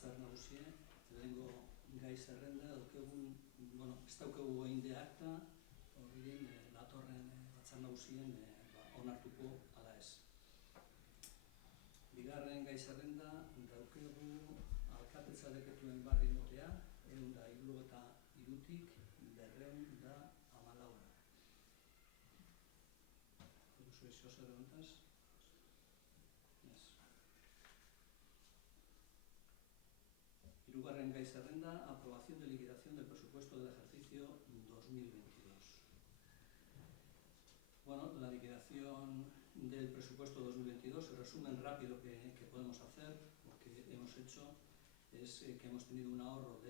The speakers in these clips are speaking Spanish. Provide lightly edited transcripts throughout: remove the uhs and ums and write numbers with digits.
batzar nagusie, lehenengo gai zerrenda, ez daukagu egin de akta, hori latorren batzar nagusien onartuko ala ez. Bigarren gai zerrenda, daukagu alkatetza dekretuen barri motea, 173tik 214. Duzu eixo zer hontaz? Hirugarren gai zerrenda, aprobación de liquidación del presupuesto del ejercicio 2022. Bueno, la liquidación del presupuesto 2022, el resumen rápido que podemos hacer, lo que hemos hecho es que hemos tenido un ahorro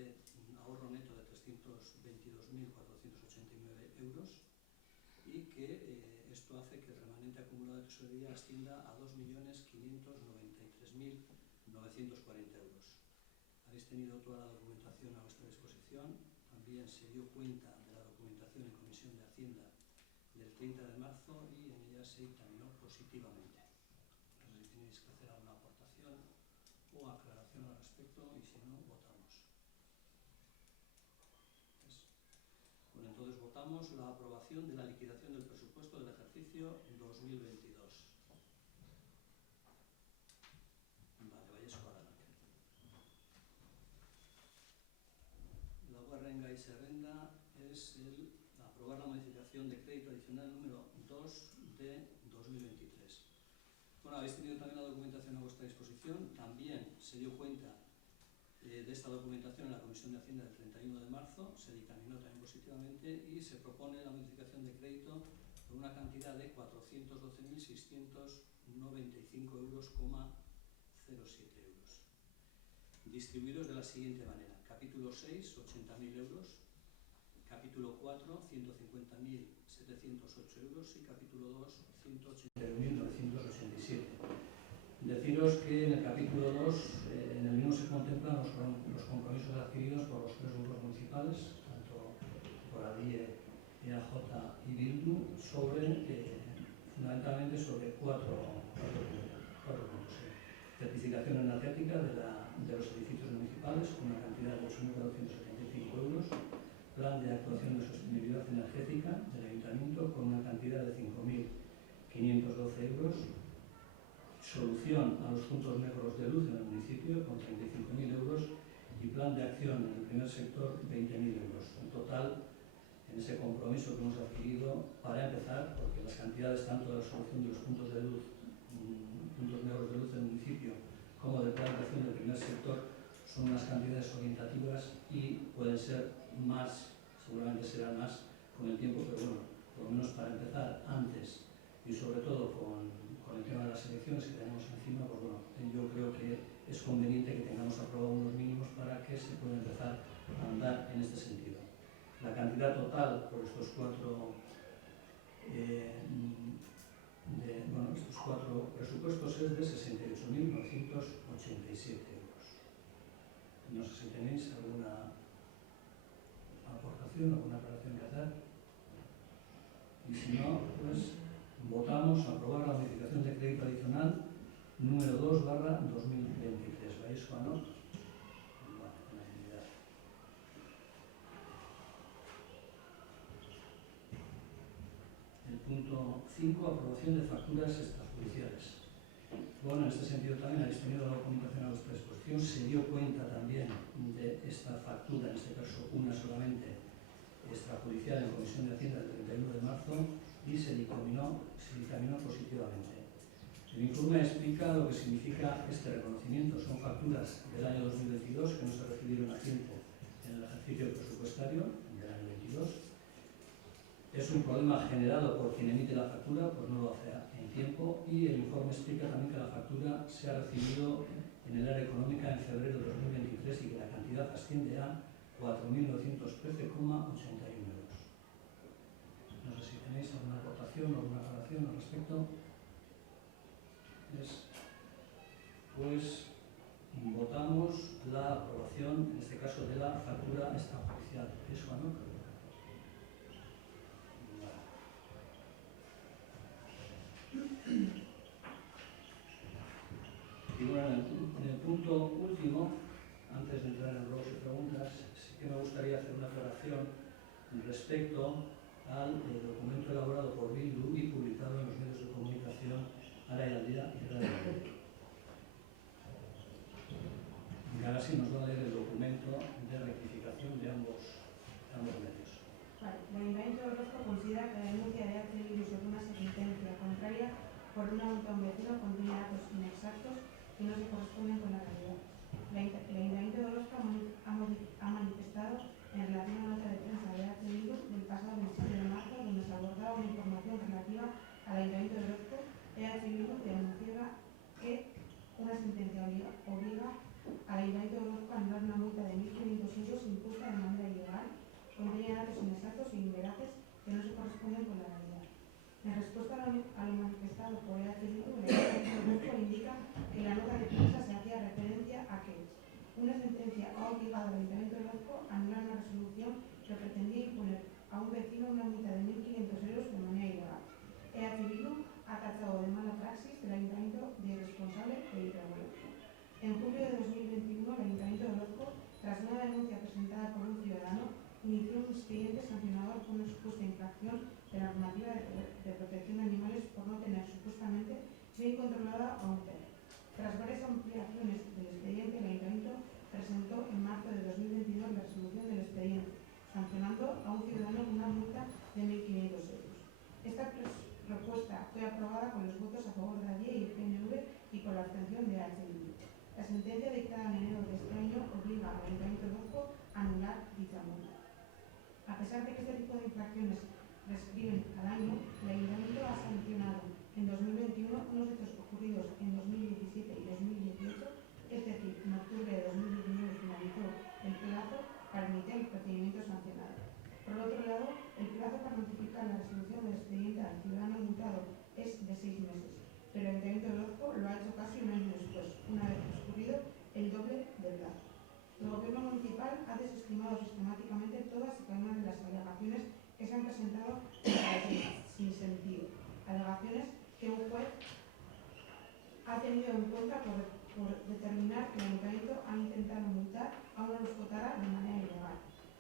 neto de 322.489 euros y que esto hace que el remanente acumulado de tesorería ascienda a 2.593.940 euros. Habéis tenido toda la documentación a vuestra disposición. También se dio cuenta de la documentación en Comisión de Hacienda del 30 de marzo y en ella se dictaminó positivamente. No sé si tenéis que hacer alguna aportación o aclaración al respecto y si no, votamos. Bueno, entonces votamos la aprobación de la liquidación del presupuesto del ejercicio 2022. Vale, vayáis para adelante. Laugarren gai zerrenda es aprobar la modificación de crédito adicional número 2 de 2023. Bueno, habéis tenido también la documentación a vuestra disposición. También se dio cuenta de esta documentación en la Comisión de Hacienda del 31 de marzo, se dictaminó también positivamente y se propone la modificación de crédito por una cantidad de 412.695,07 euros, distribuidos de la siguiente manera. Capítulo 6, 80.000 euros, capítulo 4, 150.708 euros y capítulo 2, 181.987. Deciros que en el capítulo 2, en el mismo se contemplan los compromisos adquiridos por los tres grupos municipales, tanto por ADIE, EAJ y Bildu, fundamentalmente sobre cuatro puntos. Certificación energética de los edificios municipales con una cantidad de 8.475 euros, plan de actuación de sostenibilidad energética del ayuntamiento con una cantidad de 5.512 euros, solución a los puntos negros de luz en el municipio con 35.000 euros y plan de acción en el primer sector 20.000 euros. En total, en ese compromiso que hemos adquirido, para empezar, porque las cantidades tanto de la solución de los puntos de luz, puntos negros de luz del municipio, como de plan de acción del primer sector, son unas cantidades orientativas y pueden ser más, seguramente serán más con el tiempo, pero bueno, por lo menos para empezar antes y sobre todo con el tema de las elecciones que tenemos encima, pues bueno, yo creo que es conveniente que tengamos aprobados unos mínimos para que se pueda empezar a andar en este sentido. La cantidad total por estos cuatro presupuestos es de 68.987 euros. No sé si tenéis alguna aportación, alguna aclaración que hacer. Y si no, pues votamos a aprobar la modificación de crédito adicional número 2/2023. ¿Veis, Juan? Vale, unanimidad. El punto 5, aprobación de facturas extrajudiciales. Bueno, en este sentido también habéis tenido la documentación a vuestra disposición. Se dio cuenta también de esta factura, en este caso una solamente, extrajudicial en Comisión de Hacienda del 31 de marzo y se dictaminó positivamente. El informe explica lo que significa este reconocimiento. Son facturas del año 2022 que no se recibieron a tiempo en el ejercicio presupuestario del año 22. Es un problema generado por quien emite la factura, pues no lo hace en tiempo, y el informe explica también que la factura se ha recibido en el área económica en febrero de 2023 y que la cantidad asciende a 4.913,81 euros. No sé si tenéis alguna aportación o alguna aclaración al respecto. Pues votamos la aprobación, en este caso, de la factura extrajudicial. ¿Eso, no? Y bueno, en el punto último antes de entrar en ruegos y preguntas, sí que me gustaría hacer una aclaración respecto al documento elaborado por Bildu y publicado en los medios de comunicación Ara y al Día y Radio Público. Y ahora sí nos va a leer el documento de rectificación de ambos medios. Vale. El Ayuntamiento de Orozco considera que la denuncia de Bildu sobre una sentencia contraria por una multa a un vecino contiene datos inexactos que no se corresponden con la realidad. El Ayuntamiento de Orozco ha manifestado en relación a una nota de prensa de Bildu del pasado 27 de marzo, donde se abordaba una información relativa al Ayuntamiento de Orozco. Bildu denunciaba que una sentencia obliga al Ayuntamiento de Orozco a anular una multa de 1.500 euros impuesta de manera ilegal, contiene datos inexactos e inveraces que no se corresponden con la realidad. En respuesta a lo manifestado por Bildu, el Ayuntamiento de Orozco indica que en la nota de prensa se hacía referencia a que una sentencia ha obligado al Ayuntamiento de Orozco a anular una resolución que pretendía imponer a un vecino una multa de 1.500 euros de manera ilegal. Bildu ha tachado de mala praxis del Ayuntamiento de irresponsable e irregular. En julio de 2021, el Ayuntamiento de Orozco, tras una denuncia presentada por un ciudadano, inició un expediente sancionador por una supuesta infracción de la normativa de protección de animales por no tener supuestamente bien controlada a un perro. Tras varias ampliaciones del expediente, el Ayuntamiento presentó en marzo de 2022 la resolución del expediente, sancionando a un ciudadano con una multa de 1.500 euros. Esta propuesta fue aprobada con los votos a favor de ADIE y el PNV y con la abstención de Bildu. La sentencia dictada en enero de este año obliga al Ayuntamiento de Orozco a anular dicha multa. A pesar de que este tipo de infracciones prescriben al año, el Ayuntamiento ha sancionado en 2021 unos hechos ocurridos en 2017 y 2018, es decir, en octubre de 2019 finalizó el plazo para emitir el procedimiento sancionado. Por otro lado, el plazo para notificar la resolución del expediente al ciudadano multado es de 6 meses, pero el Ayuntamiento de Orozco lo ha hecho casi un año después, una vez transcurrido el doble del plazo. El Gobierno municipal ha desestimado sistemáticamente todas y cada una de las alegaciones que se han presentado sin sentido. Alegaciones que un juez ha tenido en cuenta por determinar que el Ayuntamiento ha intentado multar a una mascotara de manera ilegal.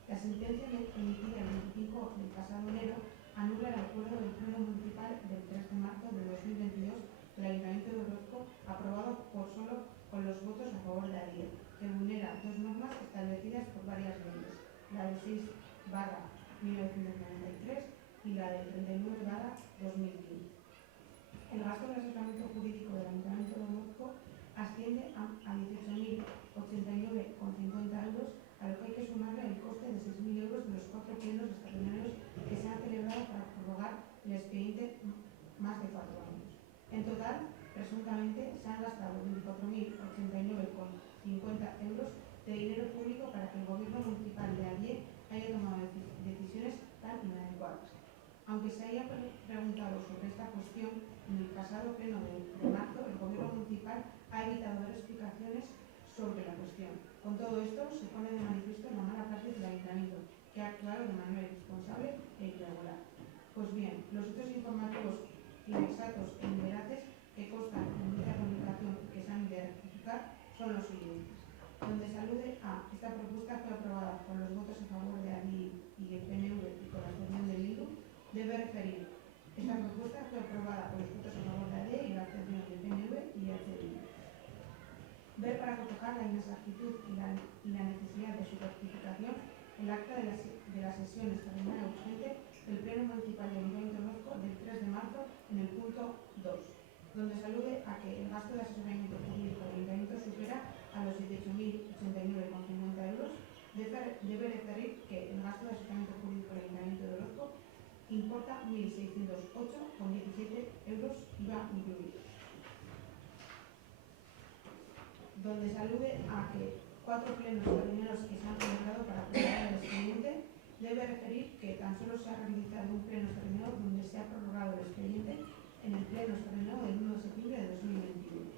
La sentencia emitida el 25 del pasado enero anula el acuerdo del Pleno Municipal del 3 de marzo de 2022 del Ayuntamiento de Orozco, aprobado solo con los votos a favor de ADIE, que vulnera dos normas establecidas por varias leyes, la de 6/1993 y la de 39/2015. El gasto de asesoramiento jurídico del Ayuntamiento de Orozco asciende a 18.089,50 euros, a lo que hay que sumarle el coste de 6.000 euros de los 4 plenos extraordinarios que se han celebrado para prorrogar el expediente más de 4 años. En total, presuntamente, se han gastado 24.089,50 euros de dinero público para que el Gobierno municipal de ADIE haya tomado decisiones tan inadecuadas. Aunque se haya preguntado sobre esta cuestión en el pasado pleno de marzo, el Gobierno municipal ha evitado dar explicaciones sobre la cuestión. Con todo esto, se pone de manifiesto la mala praxis del Ayuntamiento, que ha actuado de manera irresponsable e irregular. Pues bien, los hechos informativos inexactos e inveraces que constan en dicha comunicación y que se han de rectificar son los siguientes. Donde se alude a esta propuesta fue aprobada con los votos a favor de ADI y el PNV y con la abstención de Bildu, debe referir. Esta propuesta fue aprobada con los votos a favor de ADI y la abstención del PNV y Bildu. Ver para cotejar la inexactitud y la necesidad de su rectificación el acta de la sesión extraordinaria urgente del Pleno Municipal de Ayuntamiento de Orozco del 3 de marzo en el punto 2, donde se alude a que el gasto de asesoramiento jurídico del Ayuntamiento supera a los 18.089,50 euros, debe referir que el gasto de asesoramiento jurídico del Ayuntamiento de Orozco importa 1.608,17 euros IVA incluido. Donde se alude a que 4 plenos extraordinarios que se han celebrado para prorrogar el expediente, debe referir que tan solo se ha realizado un pleno extraordinario donde se ha prorrogado el expediente en el pleno extraordinario del 1 de septiembre de 2021.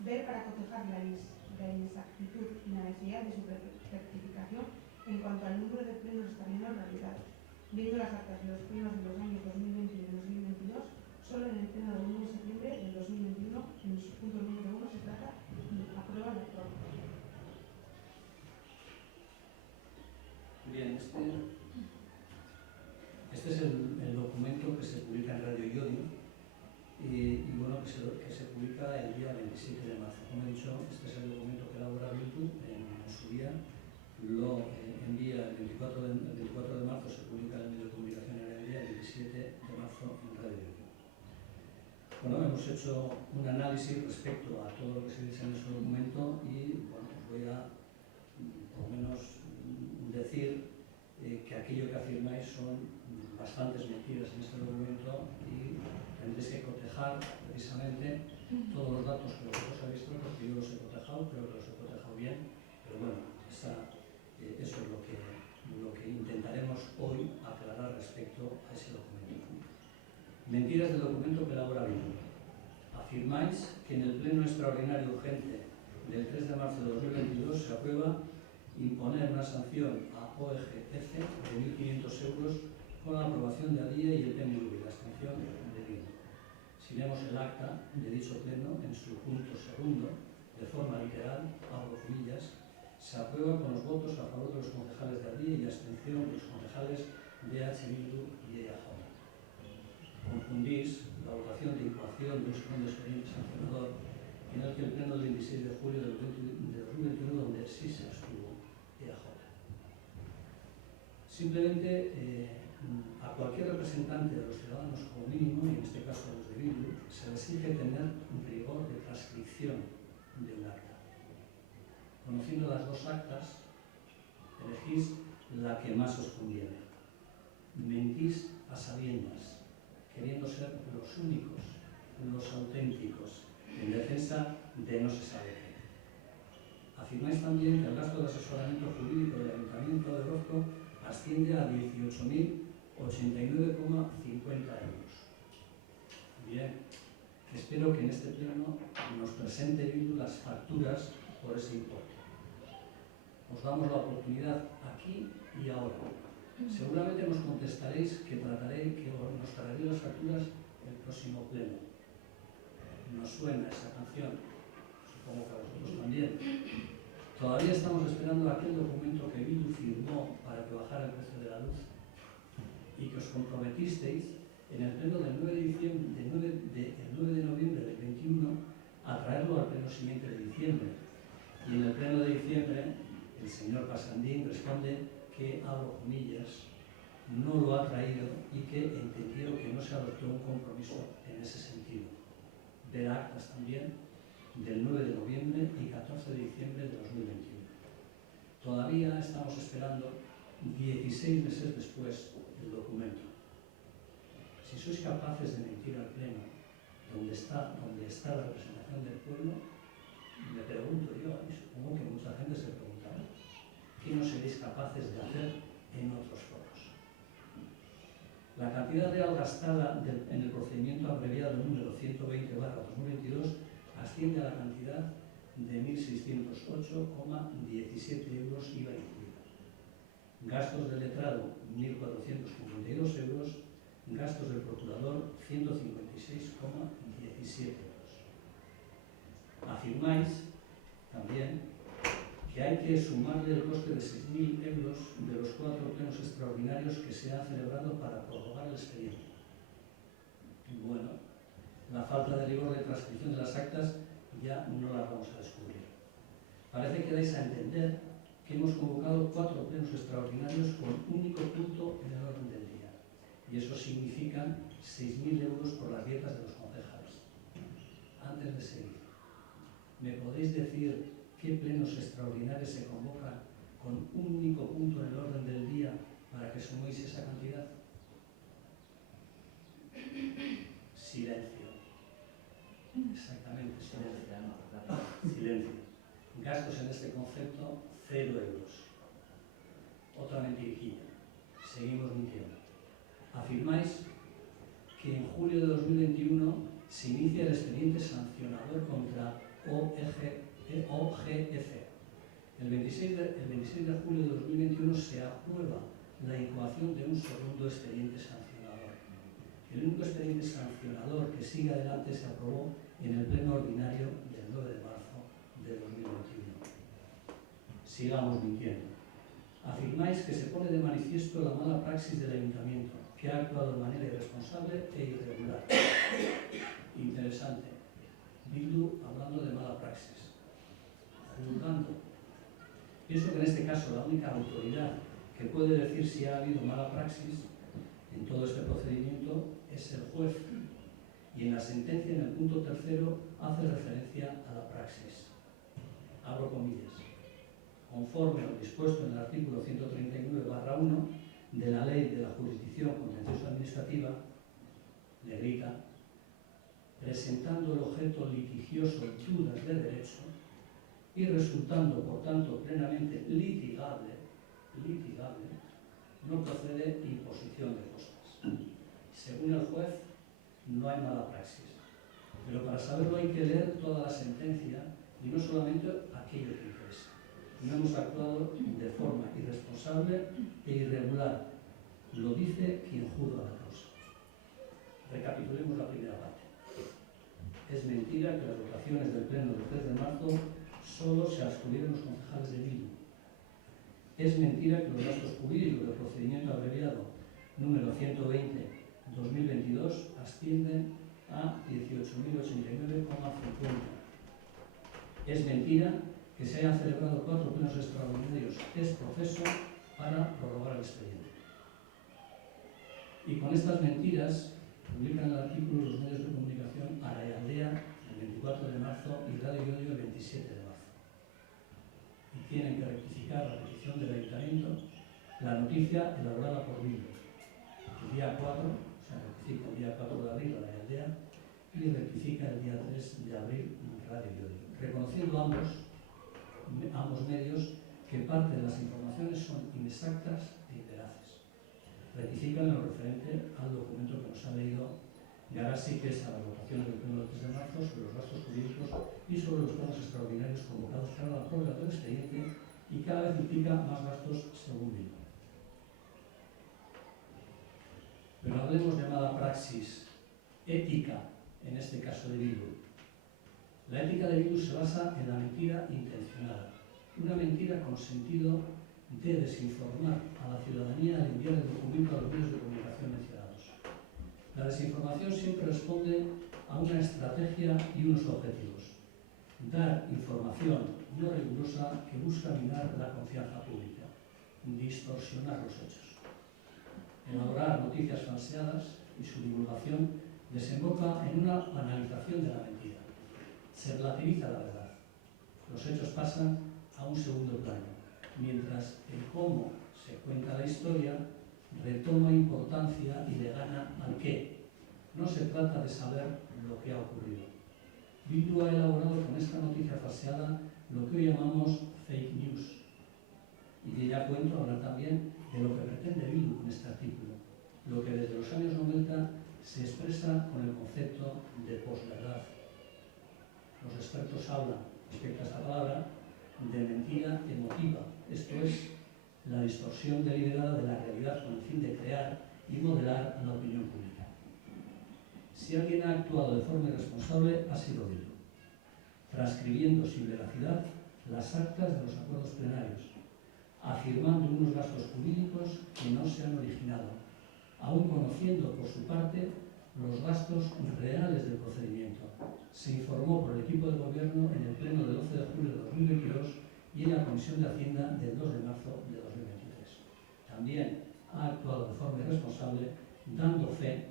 Ver para cotejar la inexactitud y la necesidad de su rectificación en cuanto al número de plenos extraordinarios realizados. Viendo las actas de los plenos de los años 2020 y 2022, solo en el pleno del 1 de septiembre del 2021, en su punto número 1, se trata y aprueba la prórroga. Bien, este es el documento que se publica en Radio Iodio y bueno, que se publica el día 27 de marzo. Como he dicho, este es el documento que elabora Bildu en su día, lo envía el 24 de marzo, se publica en el medio de comunicación en el día, el 27 de marzo en Radio Iodio. Bueno, hemos hecho un análisis respecto a todo lo que se dice en ese documento y bueno, os voy a por lo menos decir que aquello que afirmáis son bastantes mentiras en este documento y tendréis que cotejar precisamente todos los datos que vosotros habéis visto, porque yo los he cotejado, creo que los he cotejado bien, pero bueno, eso es lo que intentaremos hoy aclarar respecto a ese documento. Mentiras del documento que elabora Bildu. Afirmáis que en el pleno extraordinario urgente del 3 de marzo de 2022 se aprueba imponer una sanción a OEGF de 1.500 euros con la aprobación de ADIE y el PNV, la abstención de Bildu. Si vemos el acta de dicho pleno, en su punto segundo, de forma literal, abro comillas, se aprueba con los votos a favor de los concejales de ADIE y abstención de los concejales de Bildu y EAJ. Confundís la votación de incoación de un segundo expediente sancionador en el que el pleno del 26 de julio de 2021, donde sí se abstuvo EAJ. Simplemente a cualquier representante de los ciudadanos como mínimo, y en este caso a los de Bildu, se les exige tener un rigor de transcripción de un acta. Conociendo las dos actas, elegís la que más os conviene. Mentís a sabiendas, queriendo ser los únicos, los auténticos, en defensa de no se sabe qué. Afirmáis también que el gasto de asesoramiento jurídico del Ayuntamiento de Orozco asciende a 18.089,50 euros. Bien, espero que en este pleno nos presente Bildu las facturas por ese importe. Os damos la oportunidad aquí y ahora. Seguramente nos contestaréis que nos traeréis las facturas el próximo pleno. Nos suena esa canción, supongo que a vosotros también. Todavía estamos esperando aquel documento que Bildu firmó para que bajara el precio de la luz y que os comprometisteis en el pleno del 9 de noviembre del 21 a traerlo al pleno siguiente de diciembre. Y en el pleno de diciembre el señor Pasandín responde que, abro comillas, no lo ha traído y que entendió que no se adoptó un compromiso en ese sentido. Ver actas también del 9 de noviembre y 14 de diciembre de 2021. Todavía estamos esperando 16 meses después del documento. Si sois capaces de mentir al pleno donde está la representación del pueblo, me pregunto yo, y supongo que mucha gente se preguntará, ¿qué no seréis capaces de hacer en otros foros? La cantidad real gastada en el procedimiento abreviado número 120/2022 asciende a la cantidad de 1.608,17 euros IVA incluido. Gastos del letrado, 1.452 euros. Gastos del procurador, 156,17 euros. Afirmáis también que hay que sumarle el coste de 6.000 euros de los 4 plenos extraordinarios que se han celebrado para prorrogar el expediente. Bueno, la falta de rigor de transcripción de las actas ya no las vamos a descubrir. Parece que dais a entender que hemos convocado 4 plenos extraordinarios con único punto en el orden del día. Y eso significa 6.000 euros por las dietas de los concejales. Antes de seguir, ¿me podéis decir qué plenos extraordinarios se convocan con un único punto en el orden del día para que suméis esa cantidad? Silencio. Exactamente, silencio. Silencio. Gastos en este concepto, 0 euros. Otra mentirijilla. Seguimos mintiendo. Afirmáis que en julio de 2021 se inicia el expediente sancionador contra OGF. El 26 de julio de 2021 se aprueba la incoación de un segundo expediente sancionador. El único expediente sancionador que sigue adelante se aprobó en el pleno ordinario del 9 de marzo de 2021. Sigamos mintiendo. Afirmáis que se pone de manifiesto la mala praxis del ayuntamiento, que ha actuado de manera irresponsable e irregular. Interesante. Bildu hablando de mala praxis. Juzgando. Pienso que en este caso la única autoridad que puede decir si ha habido mala praxis en todo este procedimiento es el juez. Y en la sentencia, en el punto tercero, hace referencia a la praxis. Abro comillas. Conforme a lo dispuesto en el artículo 139/1 de la Ley de la Jurisdicción Contencioso Administrativa, negrita, presentando el objeto litigioso dudas de derecho y resultando, por tanto, plenamente litigable, no procede imposición de costas. Según el juez, no hay mala praxis. Pero para saberlo hay que leer toda la sentencia y no solamente aquello que interesa. No hemos actuado de forma irresponsable e irregular. Lo dice quien juzga la causa. Recapitulemos la primera parte. Es mentira que las votaciones del Pleno del 3 de marzo solo se abstuvieron los concejales de Bildu. Es mentira que los gastos jurídicos del procedimiento abreviado número 120/2022 ascienden a 18.089,50. Es mentira que se hayan celebrado 4 plenos extraordinarios ex profeso para prorrogar el expediente. Y con estas mentiras publican el artículo los medios de comunicación Ara y Aldea el 24 de marzo y Radio Llodio el 27 de marzo. Y tienen que rectificar la petición del Ayuntamiento, la noticia elaborada por Bildu. El día 4, rectifica el día 4 de abril Ara y Aldea y rectifica el día 3 de abril Radio Llodio, reconociendo ambos medios que parte de las informaciones son inexactas e inveraces. Rectifican en lo referente al documento que nos ha leído Garasi, que es a las votaciones del Pleno del 3 de marzo sobre los gastos jurídicos y sobre los planos extraordinarios convocados para la prórroga del expediente, y cada vez implica más gastos según Bildu. Pero hablemos de mala praxis ética, en este caso de Bildu. La ética de Bildu se basa en la mentira intencionada, una mentira con sentido de desinformar a la ciudadanía al enviar el documento a los medios de comunicación mencionados. La desinformación siempre responde a una estrategia y unos objetivos: dar información no rigurosa que busca minar la confianza pública, distorsionar los hechos. Elaborar noticias falseadas y su divulgación desemboca en una banalización de la mentira. Se relativiza la verdad. Los hechos pasan a un segundo plano, mientras el cómo se cuenta la historia retoma importancia y le gana al qué. No se trata de saber lo que ha ocurrido. Bildu ha elaborado con esta noticia falseada lo que hoy llamamos fake news. Y de ya cuento hablar también de lo que pretende Bildu con este artículo, lo que desde los años 90 se expresa con el concepto de posverdad. Los expertos hablan, respecto a esta palabra, de mentira emotiva, esto es, la distorsión deliberada de la realidad con el fin de crear y modelar a la opinión pública. Si alguien ha actuado de forma irresponsable, ha sido Bildu, transcribiendo sin veracidad las actas de los acuerdos plenarios, afirmando unos gastos jurídicos que no se han originado, aun conociendo por su parte los gastos reales del procedimiento. Se informó por el equipo de gobierno en el pleno del 12 de julio de 2022 y en la Comisión de Hacienda del 2 de marzo de 2023. También ha actuado de forma irresponsable, dando fe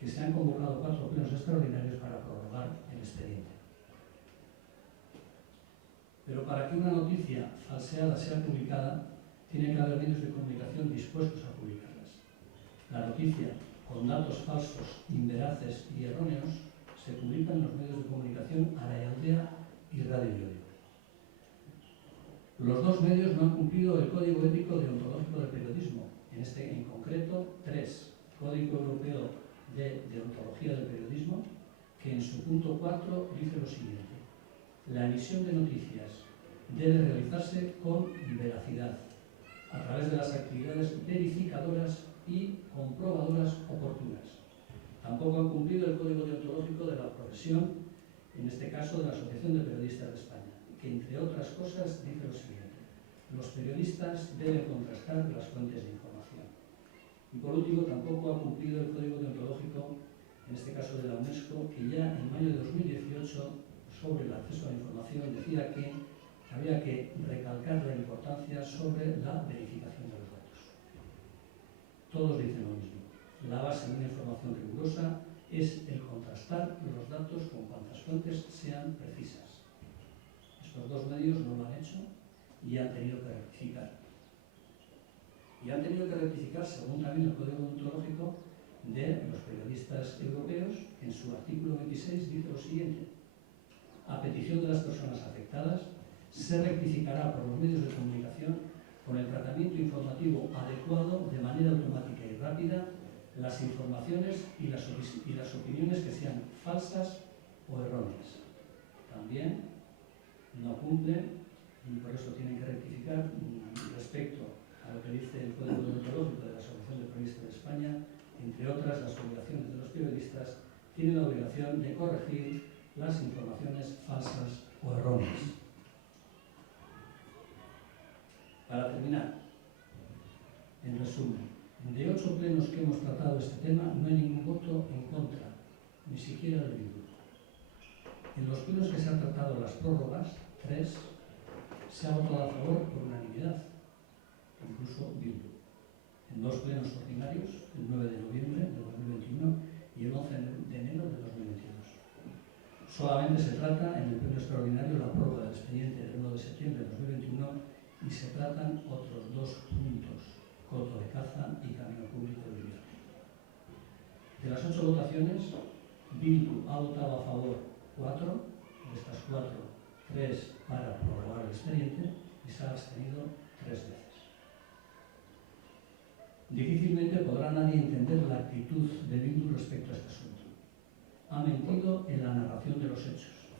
que se han convocado 4 plenos extraordinarios para prorrogar el expediente. Pero para que una noticia falseada sea publicada, tiene que haber medios de comunicación dispuestos a publicarlas. La noticia, con datos falsos, inveraces y erróneos, se publica en los medios de comunicación Ara y Aldea y Radio Llodio. Los dos medios no han cumplido el Código Ético Deontológico del Periodismo, en concreto 3, Código Europeo de Deontología del Periodismo, que en su punto 4 dice lo siguiente: la emisión de noticias debe realizarse con veracidad, a través de las actividades verificadoras y comprobadoras oportunas. Tampoco han cumplido el Código Deontológico de la profesión, en este caso de la Asociación de Periodistas de España, que entre otras cosas dice lo siguiente: Los periodistas deben contrastar las fuentes de información. Y por último, tampoco ha cumplido el código deontológico, en este caso de la UNESCO, que ya en mayo de 2018, sobre el acceso a la información, decía que había que recalcar la importancia sobre la verificación de los datos. Todos dicen lo mismo. La base de una información rigurosa es el contrastar los datos con cuantas fuentes sean precisas. Estos dos medios no lo han hecho y han tenido que rectificar. Y han tenido que rectificar según también el Código Deontológico de los periodistas europeos, que en su artículo 26 dice lo siguiente: a petición de las personas afectadas, se rectificará por los medios de comunicación con el tratamiento informativo adecuado de manera automática y rápida las informaciones y las opiniones que sean falsas o erróneas. También no cumplen, y por eso tienen que rectificar respecto a lo que dice el Código Deontológico de la Asociación de Periodistas de España, entre otras las obligaciones de los periodistas, tienen la obligación de corregir las informaciones falsas o erróneas. Para terminar, en resumen, de 8 plenos que hemos tratado este tema, no hay ningún voto en contra, ni siquiera de Bildu. En los plenos que se han tratado las prórrogas, 3, se ha votado a favor por unanimidad, incluso Bildu. En 2 plenos ordinarios, el 9 de noviembre de 2021 y el 11 de enero de 2022. Solamente se trata en el pleno extraordinario la prórroga del expediente del 1 de septiembre de 2021 y se tratan otros 2 puntos, coto de caza y camino público de viaje. De las 8 votaciones, Bildu ha votado a favor 4, de estas 4, 3 para prorrogar el expediente y se ha abstenido 3 veces. Difícilmente podrá nadie entender la actitud de Bildu respecto a este asunto. Ha mentido en la narración de los hechos,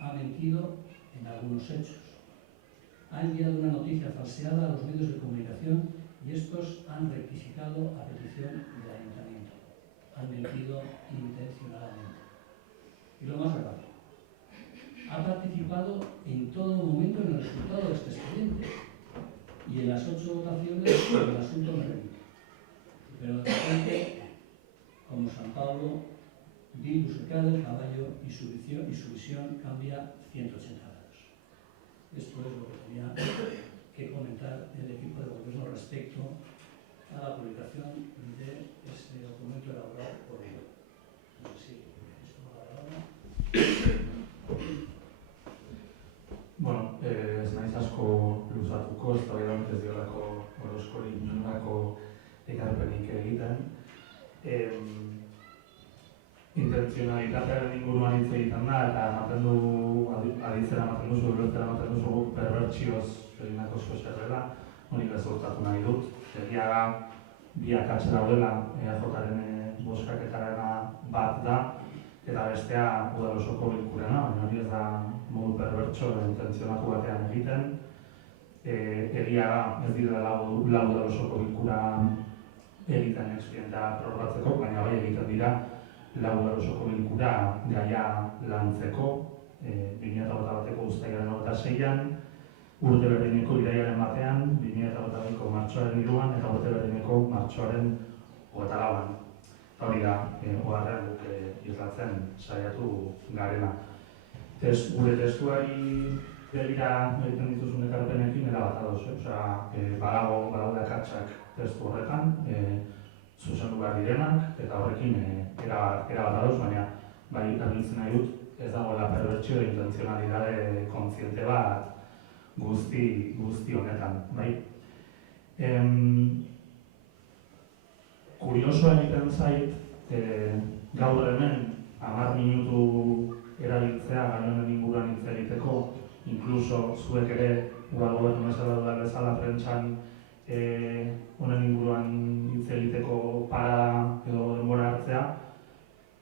ha mentido en algunos hechos, ha enviado una noticia falseada a los medios de comunicación y estos han rectificado a petición del ayuntamiento. Han mentido intencionadamente. Y lo más grave, ha participado en todo momento en el resultado de este expediente y en las 8 votaciones el asunto no remite. Pero de repente, como San Pablo, Bildu se cae del caballo y su visión cambia 180 grados. Esto es lo que tenía que comentar el equipo de gobierno respecto a la publicación de este documento elaborado por ello. No sé si esto va a dar ahora. Bueno, ez naiz asko luzatuko, eztabaidan ez diolako oroskorik inolako ekarpenik egiten. Intentzionalitatearen inguruan hitz egiten da, eta aditzera ematen duzu, ulertzera ematen duzu, perbertsioz egindako soserrela, hori gezurtatu nahi dut. Egia da, biak atxe daudela, EAJaren bozkaketarena bat da, eta bestea udalosoko bilkurena, baina hori ez da modu perbertso intentzionatu batean egiten. Egia da, ez direla lau udalosoko bilkura egiten expedientea prorrogatzeko, baina bai egiten dira lau udalosoko bilkura gaia lantzeko, 2021ko uztailaren 26an, urte berdineko iraiaren batean, 2022ko martxoaren 3an eta urte berdineko martxoaren 24an. Hori da, oharrean guk islatzen saiatu garena. Gure testuari begira egiten dituzun ekarpenekin erabat ados, badaude akatsak testu horretan, zuzendu behar direnak, eta horrekin erabat ados, baina bai argitzen nahi dut, ez dagoela perbertsio de intentzionalidade kontziente bat guzti honetan, bai. Kuriosoa egiten zait, gaur hemen 10 minutu erabiltzea gai honen inguruan hitz egiteko, inkluso zuek ere udal gobernu bezala prentsan honen inguruan hitz egiteko parada edo denbora hartzea,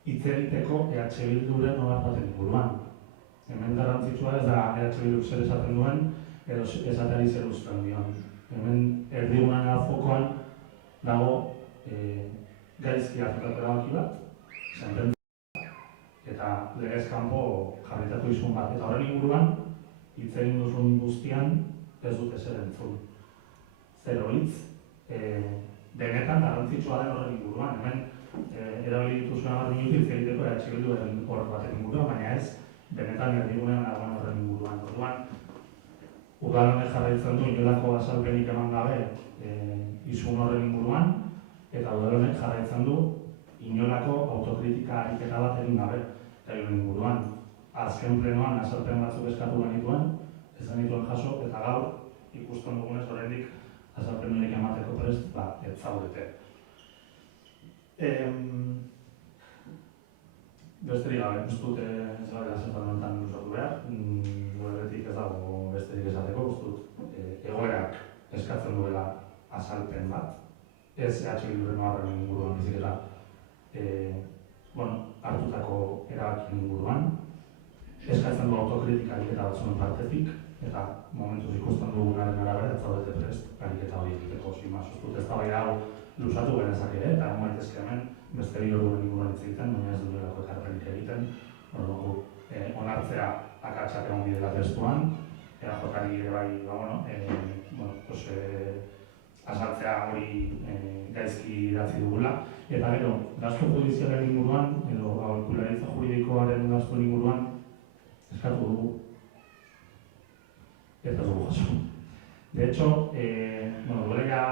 hitz egiteko EH Bilduren ogar baten inguruan. Hemen garrantzitsua ez da EH Bilduk zer esaten duen edo esateari zer uzten dion. Hemen erdigunean fokoan dago gaizki hartutako erabaki bat, sententzia eta legez kanpo jarritako izun bat. Eta horren inguruan, hitz egin duzun guztian, ez dute zer entzun. Zero hitz, benetan garrantzitsua den horren inguruan. Hemen, erabili dituzuen 10 minutu hitz egiteko Bilduen hor baten inguruan, baina ez, benetan erdigunean dagoen horren inguruan. Orduan, udal honek jarraitzen du inolako azalpenik eman gabe isun horren inguruan, eta udal honek jarraitzen du inolako autokritika ariketa bat egin gabe horren inguruan. Azken plenoan azalpen batzuk eskatu genituen, ez genituen jaso, eta gaur ikusten dugunez oraindik azalpen horiek emateko prest, ez zaudete. Besterik gabe, ez dut ez gara zertan honetan luzatu behar, horretik ez dago besterik esateko, ez dut egoerak eskatzen duela azalpen bat, ez Bilduren horren inguruan bizikela hartutako erabakien inguruan, eskatzen du autokritika ariketa batzuen partetik, eta momentuz ikusten dugunaren arabera, ez zaudete prest, ariketa hori egiteko zimaz. Ez da bai hau luzatu genezak ere, eta egon gaitezke hemen, beste bi orduan inguruan hitz egiten, baina ez duelako ekarpenik egiten, onartzea akatsak egon bidela testuan, EAJari ere bai, azaltzea hori gaizki idatzi dugula, eta gero, gastu judizialen inguruan, edo aholkularitza juridikoaren gastu inguruan, eskatu dugu. Eta dugu jaso. De hecho, duele ja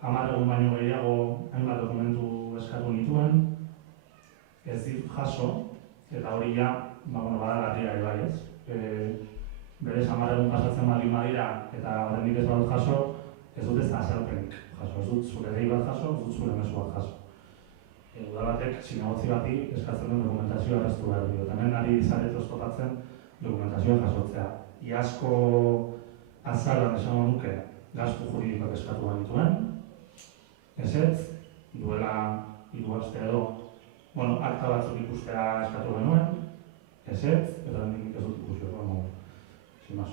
10 egun baino gehiago hainbat dokumentu eskatu nituen, ez dit jaso, eta hori ja, badagarria ere bai ez. Berez 10 egun pasatzen baldin badira, eta horrendik ez badut jaso, ez dut ez da azalpenik jaso, ez dut zure dei bat jaso, ez dut zure mezu bat jaso. Udal batek zinegotzi bati eskatzen duen dokumentazioa erraztu behar dio. Hemen ari zaretu oztopatzen dokumentazioa jasotzea. Iazko azaran esan nuke gastu juridikoak eskatu genituen, ezetz, duela 3 aste edo, akta batzuk ikustea eskatu genuen, ezetz, eta hendik ez dut ikusio, zimaz,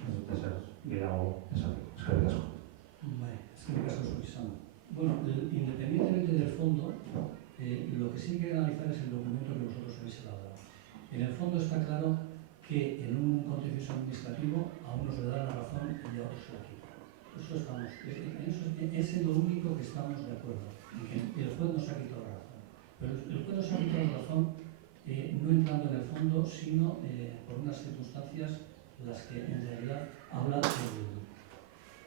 ez dut ezer gehiago esateko, eskerrik asko. Eskerrik asko zuk izan. Bueno, independientemente del fondo, lo que sí hay que analizar es el documento que vosotros habéis elaborado. En el fondo está claro que en un contencioso administrativo a unos le dan la razón y a otros se la quitan. Eso estamos, es en lo único que estamos de acuerdo, en que el juez nos ha quitado la razón. Pero el juez nos ha quitado la razón no entrando en el fondo, sino por unas circunstancias las que en realidad hablan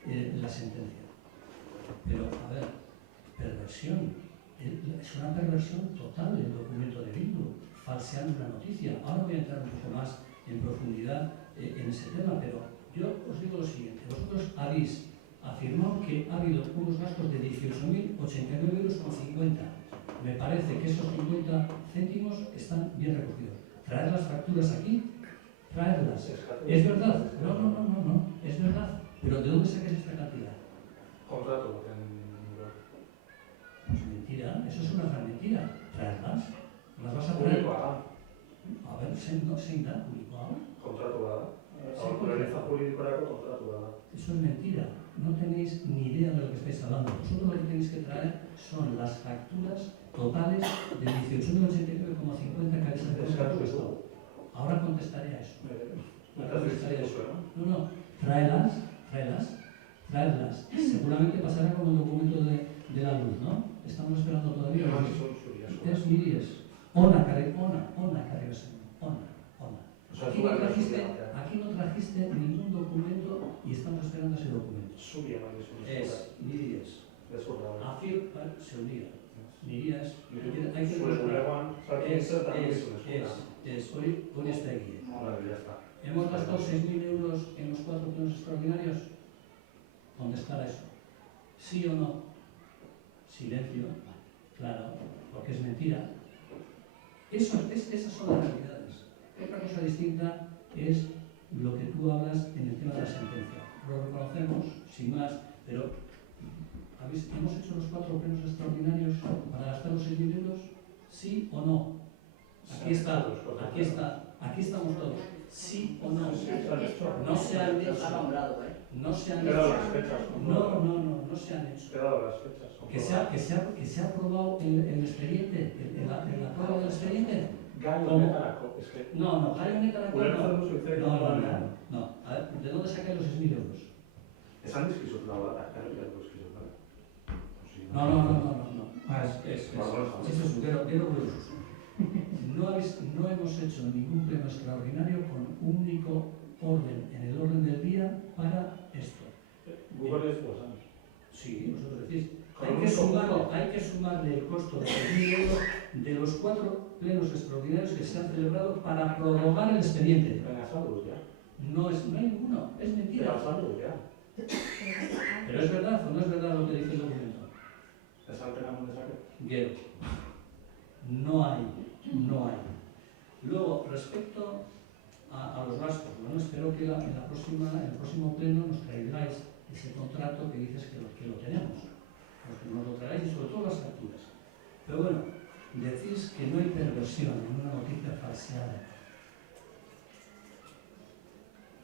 de la sentencia. Pero, a ver, perversión. Es una perversión total el documento de Bildu, falseando una noticia. Ahora voy a entrar un poco más en profundidad en ese tema, pero yo os digo lo siguiente. Vosotros habéis afirmado que ha habido unos gastos de 18.089,50 €. Me parece que esos 50 céntimos están bien recogidos. Traer las facturas aquí, traerlas. ¿Es verdad? No, es verdad. ¿Pero de dónde sacas esta cantidad? Contrato. Pues mentira, eso es una gran mentira. Traerlas. ¿Las vas a traer? A ver, zein da publikoa? Kontratua da. Aholkularitza juridikorako kontratua da. Eso es mentira. No tenéis ni idea de lo que estáis hablando. Vosotros lo que tenéis que traer son las facturas totales de 18.089,50 que habéis presupuestado. Ahora contestaré a eso. No, tráelas. Seguramente pasará con el documento de la luz, ¿no? Estamos esperando todavía. Es Miries. Ona. Aquí no trajiste ningún documento y estamos esperando ese documento. Es Miries. Se unía. Miries. Hay que hoy está aquí. ¿Hemos gastado 6.000 euros en los 4 plenos extraordinarios? Contestar a eso. ¿Sí o no? Silencio. Claro, porque es mentira. Esas son las realidades. Otra cosa distinta es lo que tú hablas en el tema de la sentencia. Lo reconocemos, sin más, pero ¿hemos hecho los 4 plenos extraordinarios para gastar los 6.000 euros? ¿Sí o no? Aquí estamos todos. ¿Sí o no? No se han hecho. No se han hecho. No se han hecho. Que se ha aprobado el expediente, la prueba del expediente. No, gai honetarako. Ulertzen duzu hitz egiten. No. ¿de dónde sacáis los 6.000 euros? Esan dizkizut lau da, errepikatuko dizkizut, bale? No. No hemos hecho ningún pleno extraordinario con un único orden en el orden del día para esto. Google es los años. Sí, vosotros decís. Hay que sumarle el costo de 6.000 euros de los 4 plenos extraordinarios que se han celebrado para prorrogar el expediente. Baina saldu, ya. No hay ninguno, es mentira. Saldu, ya. Pero es verdad o no es verdad lo que dice el documento. Esan tenamos dezake. Gero. No hay. Luego, respecto a los gastos, bueno, espero que en el próximo pleno nos traigáis ese contrato que dices que lo tenemos. Que nos lo tragáis y sobre todo las facturas. Pero bueno, decís que no hay perversión en una noticia falseada.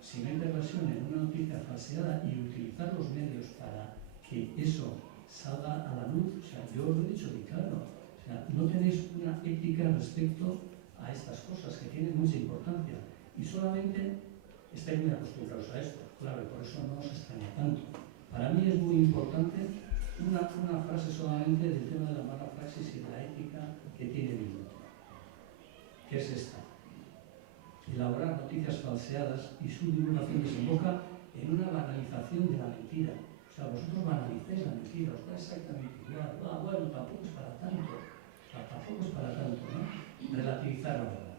Si no hay perversión en una noticia falseada y utilizar los medios para que eso salga a la luz, o sea, yo os lo he dicho muy claro, o sea, no tenéis una ética respecto a estas cosas que tienen mucha importancia y solamente estáis muy acostumbrados a esto, claro, y por eso no os extraña tanto. Para mí es muy importante una frase solamente del tema de la mala praxis y de la ética que tiene el mundo, que es esta: elaborar noticias falseadas y su divulgación desemboca en una banalización de la mentira. O sea, vosotros banalizáis la mentira, os da exactamente igual. Bueno, tampoco es para tanto, ¿no? Relativizar la verdad.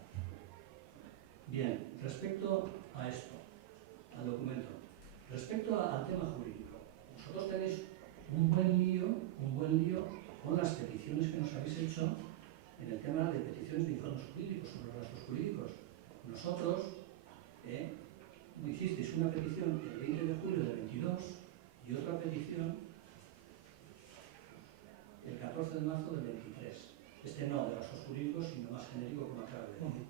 Bien, respecto a esto, al documento, respecto al tema jurídico, vosotros tenéis un buen lío con las peticiones que nos habéis hecho en el tema de peticiones de informes jurídicos sobre los gastos jurídicos. Nosotros hicisteis una petición el 20 de julio del 22 y otra petición el 14 de marzo del 23. No de gastos jurídicos, sino más genérico, como acabo de decir.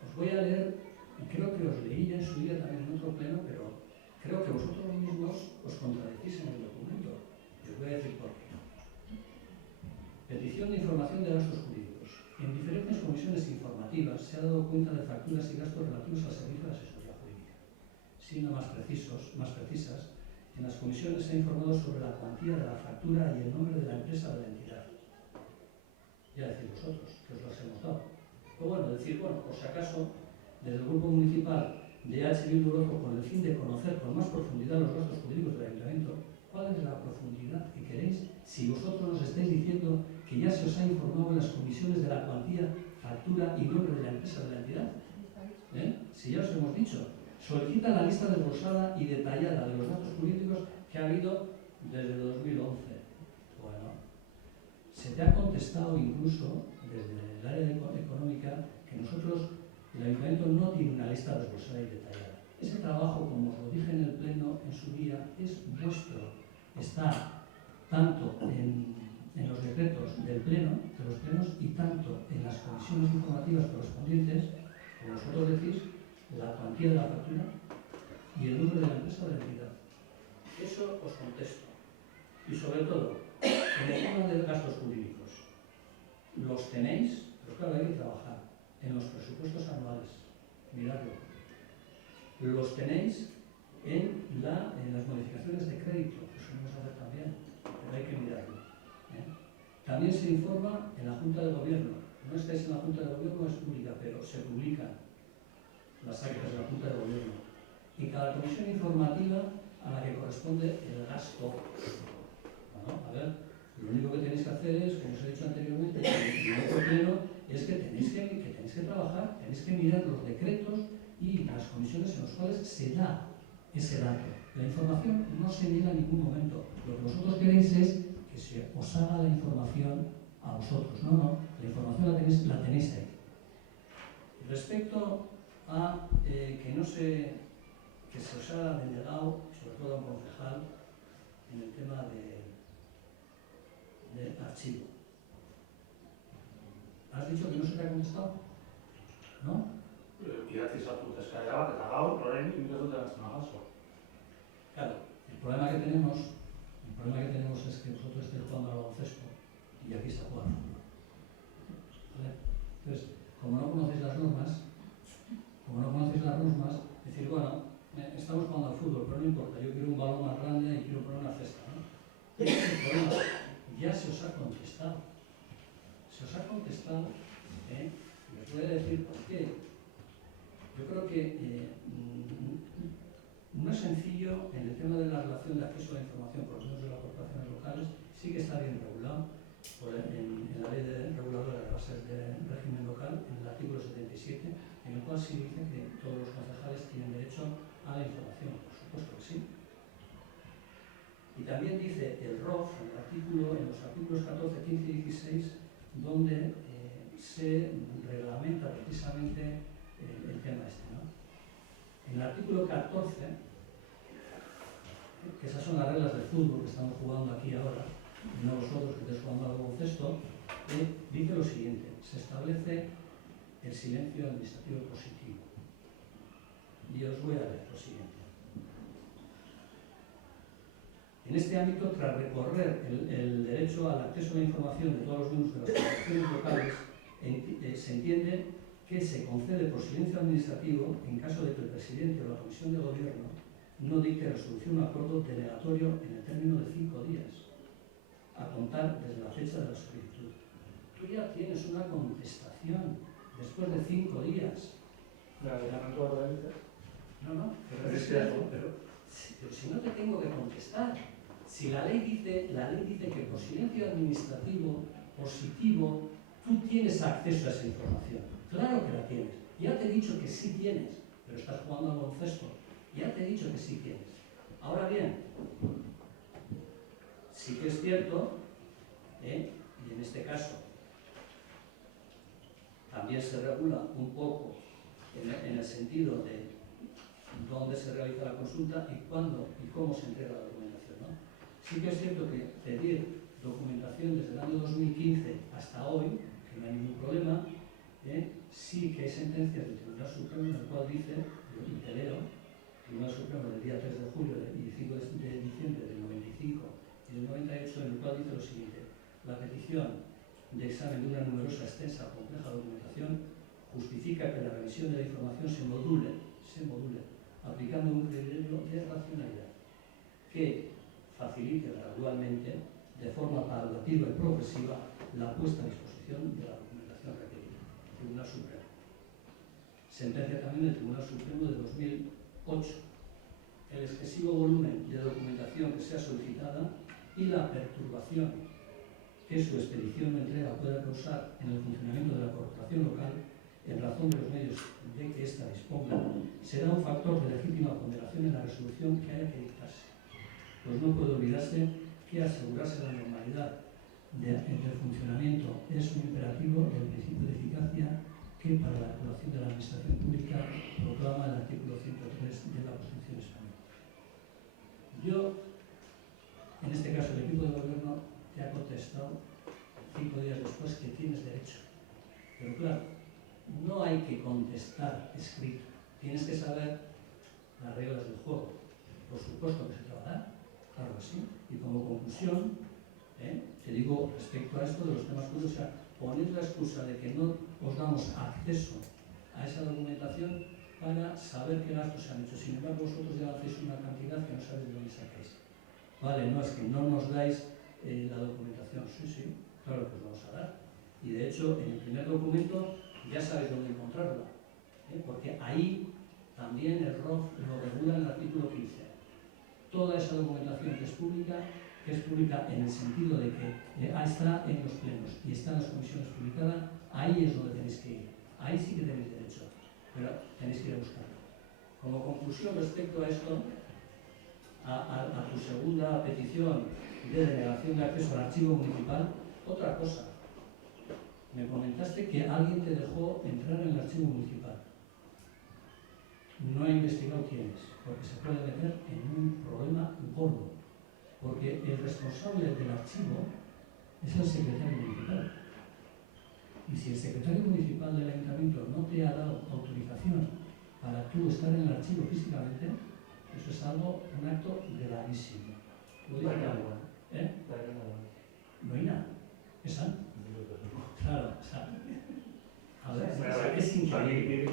Os voy a leer, y creo que os leí ya en su día también en otro pleno, pero creo que vosotros mismos os contradecís en el documento. Y os voy a decir por qué. Petición de información de gastos jurídicos. En diferentes comisiones informativas se ha dado cuenta de facturas y gastos relativos al servicio de asesoría jurídica. Siendo más precisas, en las comisiones se ha informado sobre la cuantía de la factura y el nombre de la empresa de la entidad. Ya decís vosotros, que os las hemos dado. O bueno, por si acaso, desde el Grupo Municipal de H. Bildu Oroco, con el fin de conocer con más profundidad los gastos jurídicos del Ayuntamiento, ¿cuál es la profundidad que queréis si vosotros nos estáis diciendo que ya se os ha informado en las comisiones de la cuantía, factura y nombre de la empresa de la entidad? Si ya os hemos dicho, solicita la lista desglosada y detallada de los gastos jurídicos que ha habido desde 2011. Bueno, se te ha contestado incluso desde el área económica que nosotros, el Ayuntamiento, no tiene una lista desglosada y detallada. Ese trabajo, como os lo dije en el pleno en su día, es vuestro. Está tanto en los decretos del pleno, de los plenos, y tanto en las comisiones informativas correspondientes, como vosotros decís, la cuantía de la factura y el número de la empresa de la entidad. Eso os contesto. Y sobre todo, en el tema de gastos jurídicos, los tenéis, pero claro, hay que trabajar en los presupuestos anuales. Miradlo. Los tenéis en las modificaciones de crédito, que solemos hacer también, pero hay que mirarlo. También se informa en la Junta de Gobierno. No estáis en la Junta de Gobierno, es pública, pero se publican las actas de la Junta de Gobierno. Y cada comisión informativa a la que corresponde el gasto. Bueno, a ver, lo único que tenéis que hacer es, como os he dicho anteriormente, en el otro pleno, es que tenéis que trabajar, tenéis que mirar los decretos y las comisiones en las cuales se da ese dato. La información no se niega en ningún momento. Lo que vosotros queréis es que se os haga la información a vosotros. No, la información la tenéis ahí. Respecto a que se os haya delegado, sobre todo a un concejal, en el tema del archivo. ¿Has dicho que no se te ha contestado? ¿No? Idatzi sartu eskaera bat, eta gaur, oraindik nik ez dut erantzuna jaso. Claro, el problema que tenemos es que vosotros estáis jugando al baloncesto y aquí está jugando. ¿Vale? Entonces, como no conocéis las normas, decir, bueno, fútbol, pero no importa, yo quiero un balón más grande y quiero poner una cesta, ¿no? Ese es el problema. Ya se os ha contestado. Se os ha contestado, ¿eh? Les voy a decir por qué. Yo creo que no es sencillo en el tema de la relación de acceso a la información, por lo menos de las corporaciones locales, sí que está bien regulado en la ley reguladora de bases de régimen local, en el artículo 77, en el cual sí dice que todos los concejales tienen derecho a la información, por supuesto que sí. Y también dice el ROF en los artículos 14, 15 y 16, donde se reglamenta precisamente el tema este, ¿no? En el artículo 14, que esas son las reglas del fútbol que estamos jugando aquí ahora, no vosotros que estáis jugando al baloncesto, dice lo siguiente: se establece el silencio administrativo positivo. Y os voy a leer lo siguiente. En este ámbito, tras recorrer el derecho al acceso a la información de todos los miembros de las corporaciones locales, se entiende que se concede por silencio administrativo en caso de que el presidente o la comisión de gobierno no dicte resolución o acuerdo denegatorio en el término de 5 días, a contar desde la fecha de la solicitud. Tú ya tienes una contestación después de 5 días. No, pero si no te tengo que contestar. Si la ley dice que por silencio administrativo positivo tú tienes acceso a esa información. Claro que la tienes. Ya te he dicho que sí tienes, pero estás jugando al baloncesto. Ya te he dicho que sí tienes. Ahora bien, sí que es cierto, y en este caso también se regula un poco en el sentido de dónde se realiza la consulta y cuándo y cómo se entrega la documentación, ¿no? Sí que es cierto que pedir documentación desde el año 2015 hasta hoy, que no hay ningún problema, sí que hay sentencias del Tribunal Supremo en el cual dice, y te leo, Tribunal Supremo del día 3 de julio y 5 de diciembre del 95 y del 98, en el cual dice lo siguiente: la petición de examen de una numerosa, extensa o compleja documentación justifica que la revisión de la información se module aplicando un criterio de racionalidad que facilite gradualmente, de forma paulativa y progresiva, la puesta a disposición de la documentación requerida. Tribunal Supremo. Sentencia también del Tribunal Supremo de 2008. El excesivo volumen de documentación que sea solicitada y la perturbación que su expedición o entrega pueda causar en el funcionamiento de la corporación local, en razón de los medios de que ésta disponga, será un factor de legítima ponderación en la resolución que haya que dictarse. Pues no puede olvidarse que asegurarse la normalidad del funcionamiento es un imperativo del principio de eficacia que para la actuación de la Administración Pública proclama el artículo 103 de la Constitución Española. Yo, en este caso el equipo de gobierno, te ha contestado 5 días después que tienes derecho. Pero claro, no hay que contestar escrito. Tienes que saber las reglas del juego. Por supuesto que se te va a dar, claro que sí. Y como conclusión, te digo respecto a esto de los temas públicos, o sea, poned la excusa de que no os damos acceso a esa documentación para saber qué gastos se han hecho. Sin embargo, vosotros ya hacéis una cantidad que no sabéis de dónde sacáis. Vale, no es que no nos dais la documentación. Sí, claro que os vamos a dar. Y de hecho, en el primer documento ya sabéis dónde encontrarla, porque ahí también el ROF lo regula en el artículo 15. Toda esa documentación que es pública en el sentido de que está en los plenos y está en las comisiones publicadas, ahí es donde tenéis que ir. Ahí sí que tenéis derecho, pero tenéis que ir a buscarlo. Como conclusión respecto a esto, a tu segunda petición de denegación de acceso al archivo municipal, otra cosa. Me comentaste que alguien te dejó entrar en el archivo municipal. No he investigado quién es, porque se puede meter en un problema gordo. Porque el responsable del archivo es el secretario municipal. Y si el secretario municipal del ayuntamiento no te ha dado autorización para tú estar en el archivo físicamente, eso es un acto gravísimo. No hay nada. No hay nada. ¿Es algo? Claro, a ver, es increíble.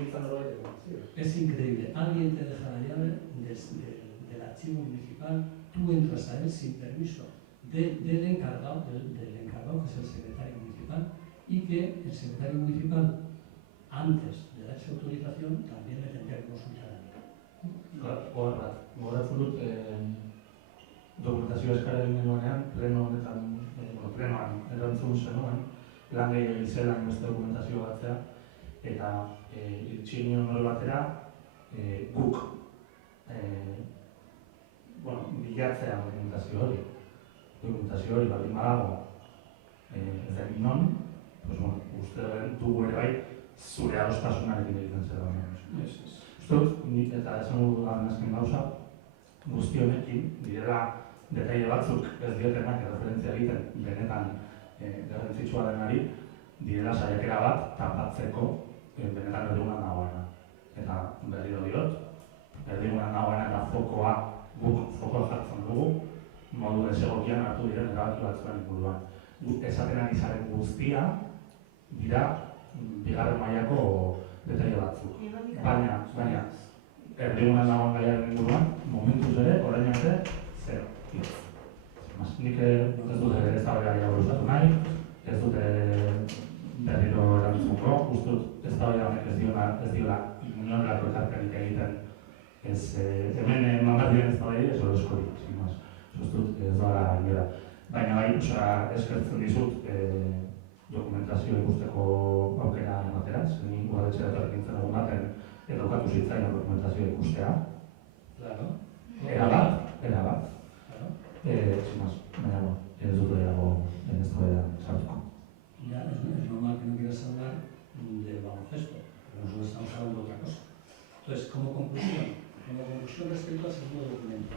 Es increíble. Alguien te deja la llave del archivo municipal, tú entras a él sin permiso del encargado, que es el secretario municipal, y que el secretario municipal, antes de dar esa autorización, también le tendría que consultar a él. Gogoratzen dut, dokumentazio eskaren genuenean, plenoan erantzun zenuen, lan gehiago zelan beste dokumentazio batzea, eta irtsi nion hori batera, guk bilatzea dokumentazio hori baldin badago ez da non, uste dugu ere bai zure adostasunarekin egiten zela. Uste dut, eta esan dudan azken gauza, guzti honekin direla detaile batzuk ez diotenak erreferentzia egiten benetan garrantzitsua denari, direla saiakera bat tapatzeko benetan erdigunan dagoena. Eta berriro diot, erdigunan dagoena eta guk fokoa jartzen dugu, modu desegokian hartu diren erabaki batzuen inguruan. Esaten ari zaren guztia dira bigarren mailako detaile batzuk. Baina, erdigunan dagoen gaiaren inguruan, momentuz ere, orain arte, zero. Nik ez dute ez da hori buruzatu nahi, ez dute berriro erantzuko, uste dut ez da hori ez diola inolako ekarpenik egiten hemen mamardien ez da hori ez hori eskori, uste dut ez da inora. Baina bai, eskertzen dizut dokumentazio ikusteko aukera ematera, zen guadetxera etorrekintzen egun baten edokatu zitzaion dokumentazio ikustea. Era bat. Baina, ez dut dago en esta hora sartuko. Ya, es normal que no quieras hablar del baloncesto, pero nosotros estamos hablando de otra cosa. Entonces, como conclusión respecto al segundo documento,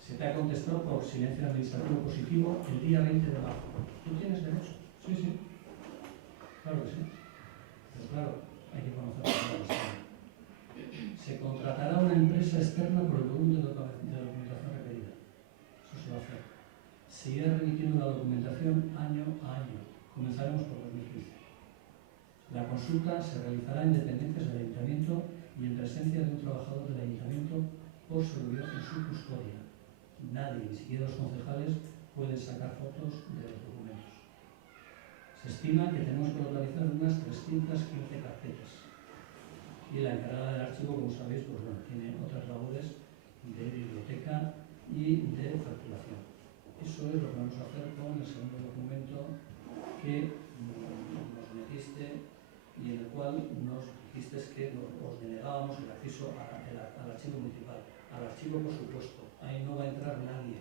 se te ha contestado por silencio administrativo positivo el día 20 de marzo. ¿Tú tienes derecho? Sí. Claro que sí. Pero claro, hay que conocer la cuestión. Se contratará una empresa externa por el volumen de documentación requerida. Eso se va a hacer. Se irá remitiendo la documentación año a año. Comenzaremos por 2015. La consulta se realizará en dependencias del Ayuntamiento y en presencia de un trabajador del Ayuntamiento por seguridad en su custodia. Nadie, ni siquiera los concejales, pueden sacar fotos de los documentos. Se estima que tenemos que localizar unas 315 carpetas. Y la encargada del archivo, como sabéis, tiene otras labores de biblioteca y de facturación. Eso es lo que vamos a hacer con el segundo documento que nos metiste y en el cual nos dijiste que os denegábamos el acceso al archivo municipal. Al archivo, por supuesto, ahí no va a entrar nadie,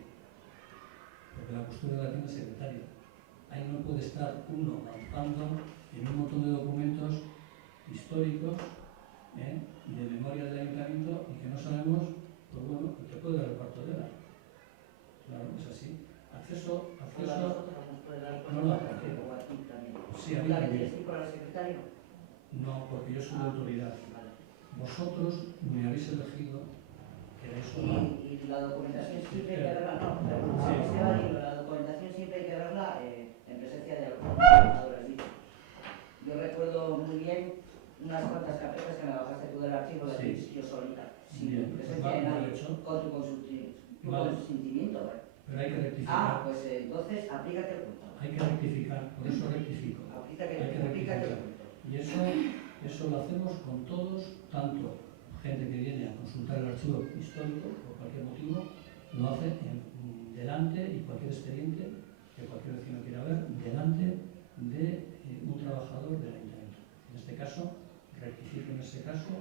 porque la custodia la tiene el secretario. Ahí no puede estar uno avanzando en un montón de documentos históricos y de memoria del ayuntamiento y que no sabemos, el que puede dar el cuarto de hora. Claro, es así. Acceso. No, sí, a mí también. ¿Por el secretario? No, porque yo soy de autoridad. Vosotros me habéis elegido que erais una. Y la documentación siempre hay que verla, la documentación siempre hay que verla en presencia de los trabajadores. Yo recuerdo muy bien unas cuantas carpetas que me bajaste tú del archivo, las hice yo solita, sin presencia de nadie, con tu consentimiento. Pero hay que rectificar. Pues entonces aplícate el punto. Hay que rectificar, por eso rectifico. Aplícate el punto. Y eso lo hacemos con todos, tanto gente que viene a consultar el archivo histórico por cualquier motivo, lo hace delante y cualquier expediente que cualquier vecino quiera ver, delante de un trabajador del ayuntamiento. En este caso, rectifico en ese caso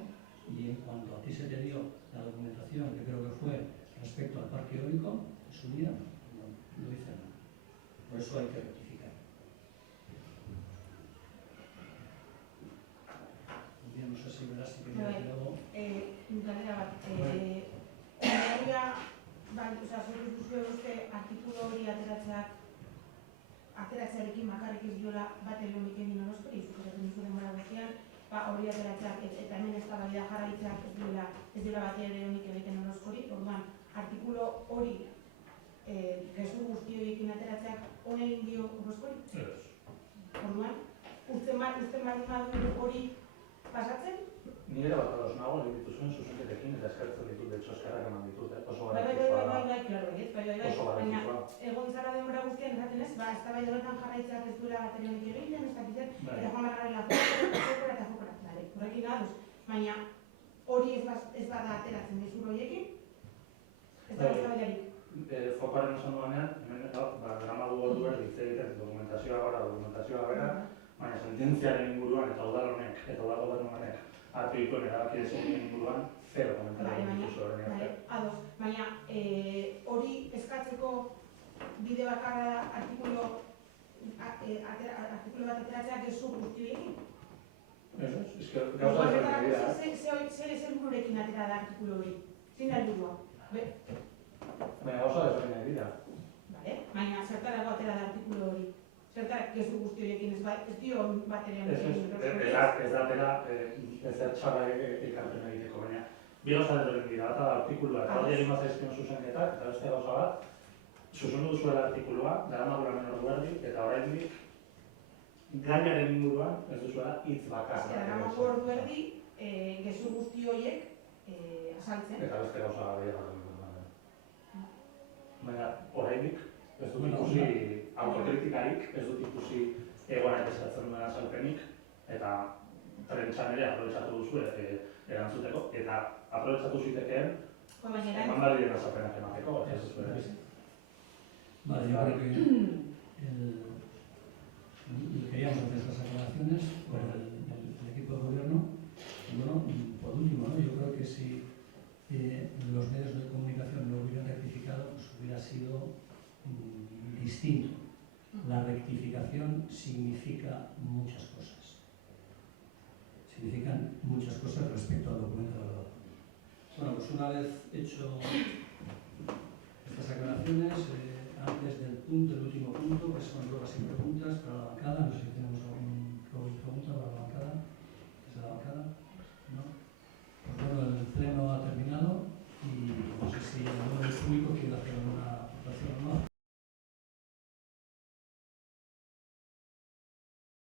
y en cuanto a ti se te dio la documentación, que creo que fue respecto al parque eólico, en su día, no hice nada. Por eso hay que rectificar. No sé si verás si quería decir algo. Zure duzue uste artikulu hori ateratzearekin makarrik ez diola bat helionik egin orozkori, zuzatzen duzu denbora guztian, hori ateratzeak eta hemen ez da baida jarraitzeak ez diola bat helionik egiten orozkori, orduan artikulu hori gezu guzti horiekin ateratzeak honen dio orozkori? Orduan, usten bat hori pasatzen? Ni ere bat ados nago, egin dituzuen zuzenketekin eta eskertzen ditut, de hecho eskerrak eman ditut, oso Bai, garrantzitsua da. claro, Oso baina garrantzitsua. egon zara denbora guztian esaten ez, eztabaida honetan jarraitzeak ez duela bateria honik egiten, ez dakitzen, Bai. eta joan barrarela fokora eta fokora. Bale, horrekin ados, baina hori ez bada ateratzen dizur horiekin, ez da Bai. eztabaidarik. Fokoaren esan duanean, hemen gramagu ordu behar hitz egiten dokumentazioa gara, baina sententziaren inguruan eta udal honek eta udal gobernu honek hartu dituen erabaki ezinen inguruan zero komentario dituzu horren arte. Ados, baina hori eskatzeko bide bakarra da artikulu bat ateratzea gezu guztioekin. Eske gauza ezberdinak dira. Zer helbururekin atera da artikulu hori? Zein da helburua? Baina gauza ezberdinak dira. Baina zertarako atera da artikulu hori? Zertarako gezu guzti horiekin ez dio bat ere Ez da atera ezer txarra ekarpen egiteko, baina bi gauza ezberdin dira, bata da artikulua eta hori egin bazaizkion zuzenketak, eta beste gauza bat, zuzendu duzuela artikulua, daramagula hemen ordu erdi, eta oraindik gainaren inguruan ez duzuela hitz bakarra. Daramagu ordu erdi, gezu guzti horiek azaltzen. Eta beste gauza gehiago. Baina oraindik ez dut ikusi autokritikarik, ez dut ikusi egoera eskatzen duen azalpenik, eta prentsan ere aprobetxatu duzu erantzuteko, eta aprobetxatu zitekeen eman badien azalpenak emateko. Vale, yo creo que queríamos hacer estas aclaraciones por el equipo de gobierno. Y bueno, por último, ¿no? Yo creo que si los medios de comunicación no hubieran rectificado, pues hubiera sido distinto. La rectificación significa muchas cosas. Significan muchas cosas respecto al documento de verdad. Bueno, pues una vez hecho estas aclaraciones, antes del último punto, que son pruebas y preguntas para la bancada, no sé